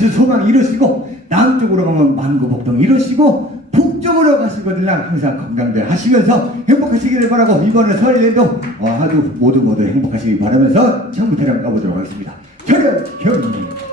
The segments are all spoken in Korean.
제주 소망 이러시고 남쪽으로 가면 만고복동 이러시고 북쪽으로 가시거든요 항상 건강들 하시면서 행복하시기를 바라고 이번에 설날도 어, 아주 모두 모두 행복하시기 바라면서 처음부터 가보도록 하겠습니다. 저는 형님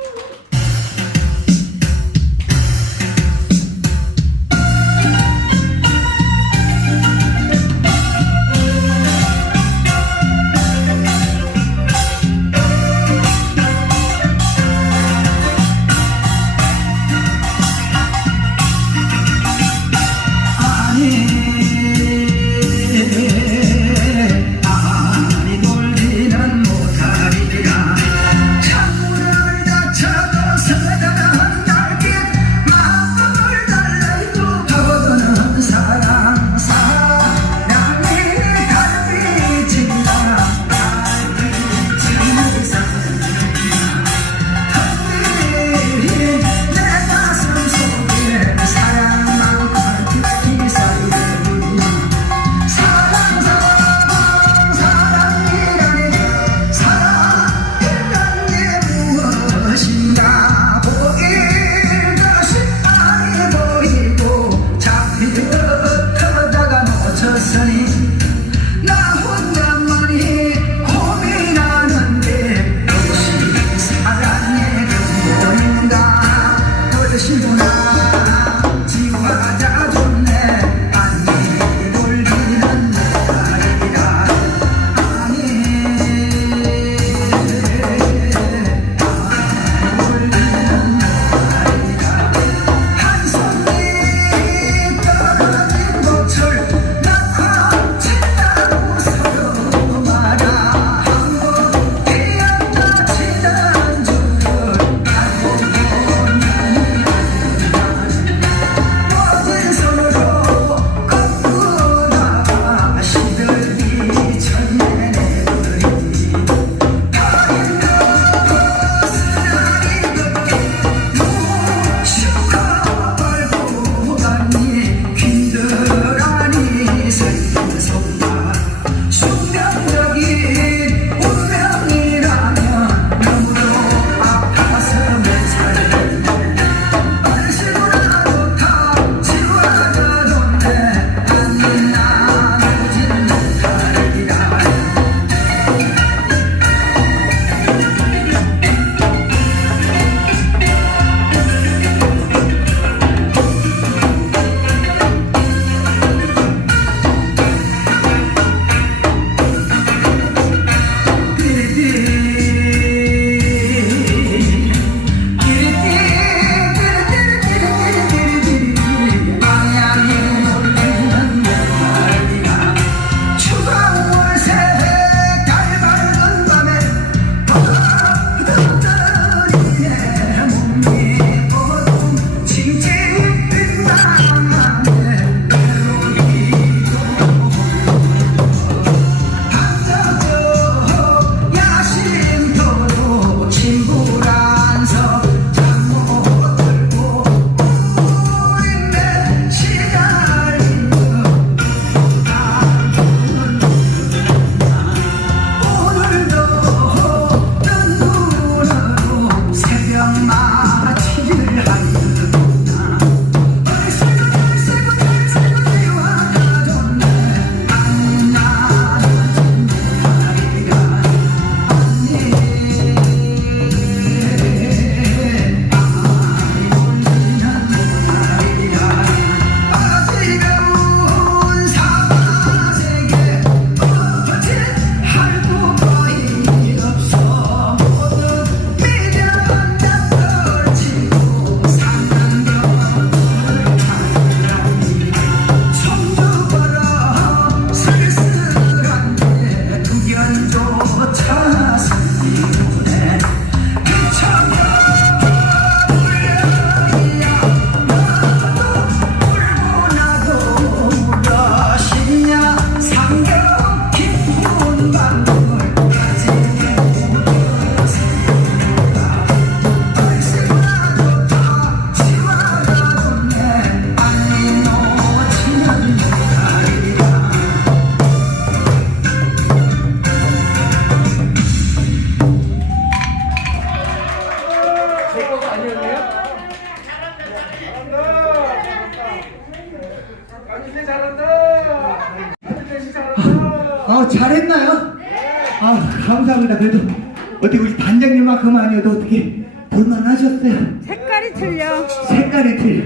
어떻게 우리 단장님만큼 아니어도 어떻게 볼만하셨어요. 색깔이 틀려. 색깔이 틀려.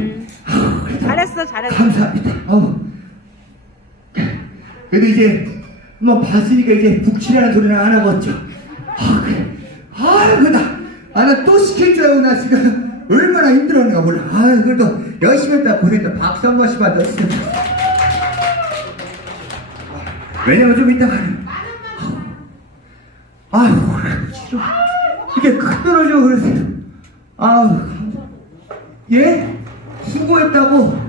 아우, 그래도 잘했어, 잘했어. 감사합니다. 아우. 그래도 이제 한번 봤으니까 이제 북치라는 소리는 안 하겠죠. 아 그래. 아 그다. 아나또 시킬 줄 알고 나 지금 얼마나 힘들었는가 몰라. 아 그래도 열심히 했다 고생했다. 박수 한 번씩 받아 주세요. 왜냐면 좀 이따가 아유 싫어. 이게 큰 떨어져 그러세요. 아우 예? 수고했다고?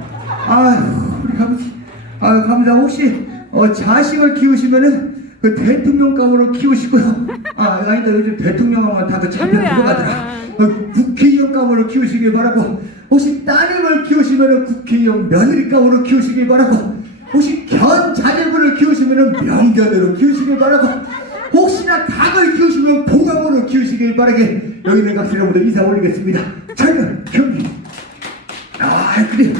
아유, 우리 감시, 아유, 감사. 혹시, 어, 자식을 키우시면은, 그 대통령감으로 키우시고요. 아, 아니다. 요즘 대통령하면 다그 별로야. 들어가더라. 어, 국회의원감으로 키우시길 바라고, 혹시 따님을 키우시면은 국회의원 며느리감으로 키우시길 바라고, 혹시 견 자녀분을 키우시면은 명견으로 키우시길 바라고, 닭을 키우시면 봉합으로 키우시길 바라게, 여기 있는 각시 여러분들 인사 올리겠습니다. 차렷, 경기. 아, 그래.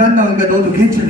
아 이제 앵콜 안 나오니까 너도 괜찮을 것 같아. 아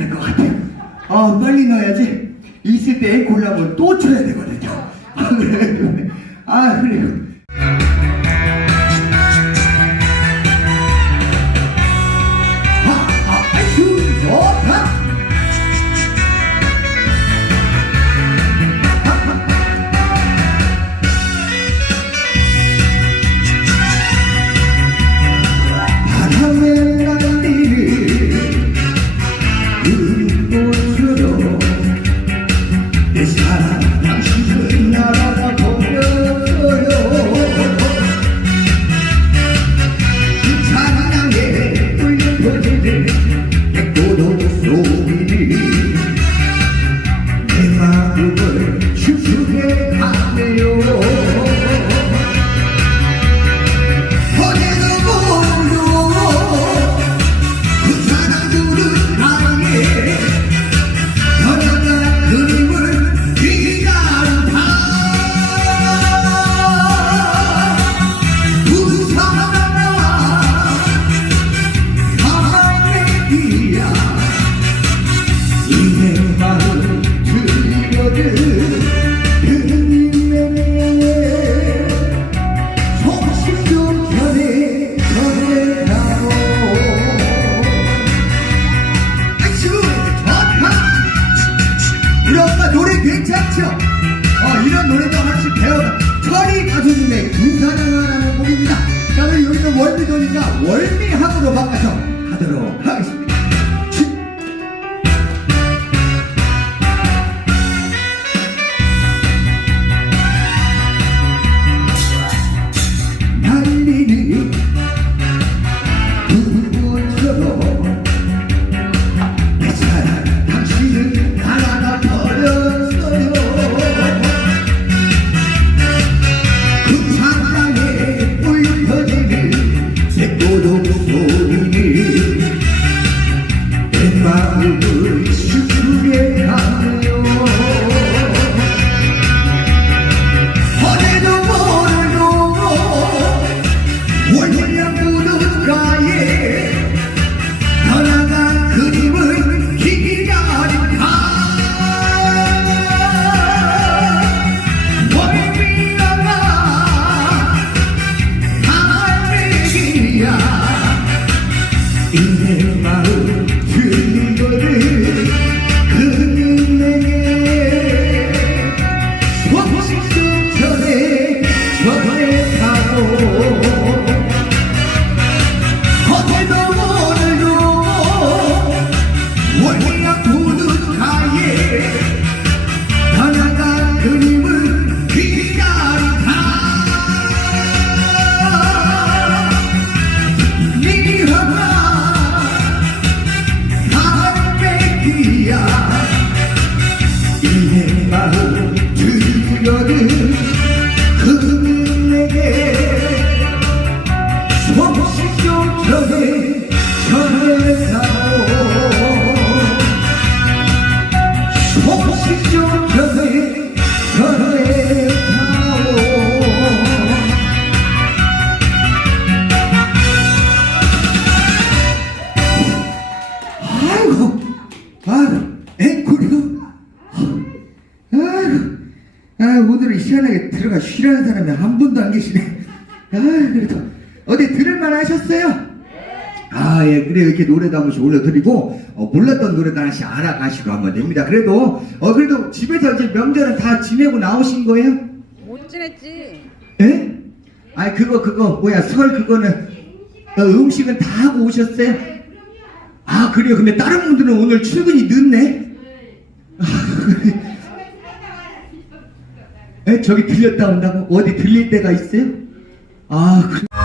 닥쳐 어, 이런 노래도 하나씩 배워다 철이 가수님의 군사나라는 곡입니다. 자 그럼 여기는 월미도니까 월미학으로 바꿔서 하도록 하겠습니다. 들어가 쉬라는 사람이 한 분도 안 계시네 아 그래도 어디 들을만 하셨어요? 아, 예, 그래, 이렇게 노래도 한 번씩 올려드리고, 어, 몰랐던 노래도 하나씩 알아가시고 하면 됩니다. 그래도, 어, 그래도 집에서 이제 명절은 다 지내고 나오신 거예요? 못 지냈지. 예? 아니, 그거, 그거, 뭐야, 설 그거는, 어, 음식은 다 하고 오셨어요? 아, 그래요. 근데 다른 분들은 오늘 출근이 늦네? 에, 저기 들렸다 온다고? 어디 들릴 데가 있어요? 아, 그...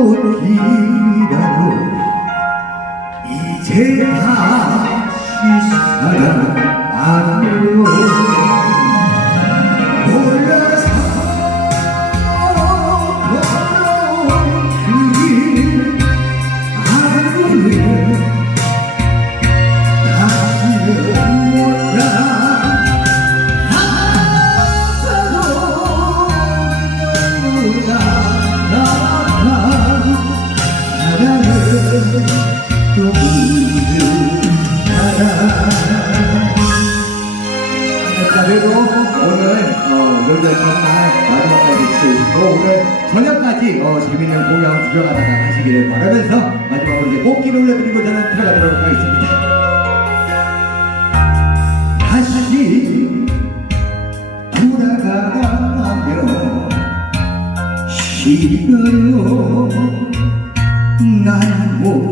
꽃이라도 이제 다시 사랑 안 해요 몰라 치우시고 오늘 저녁까지 어, 재밌는 공연 구경하다가 가시기를 바라면서 마지막으로 이제 뽑기를 올려드리고 저는 들어가도록 하겠습니다. 다시 돌아가면 싫어요 난 못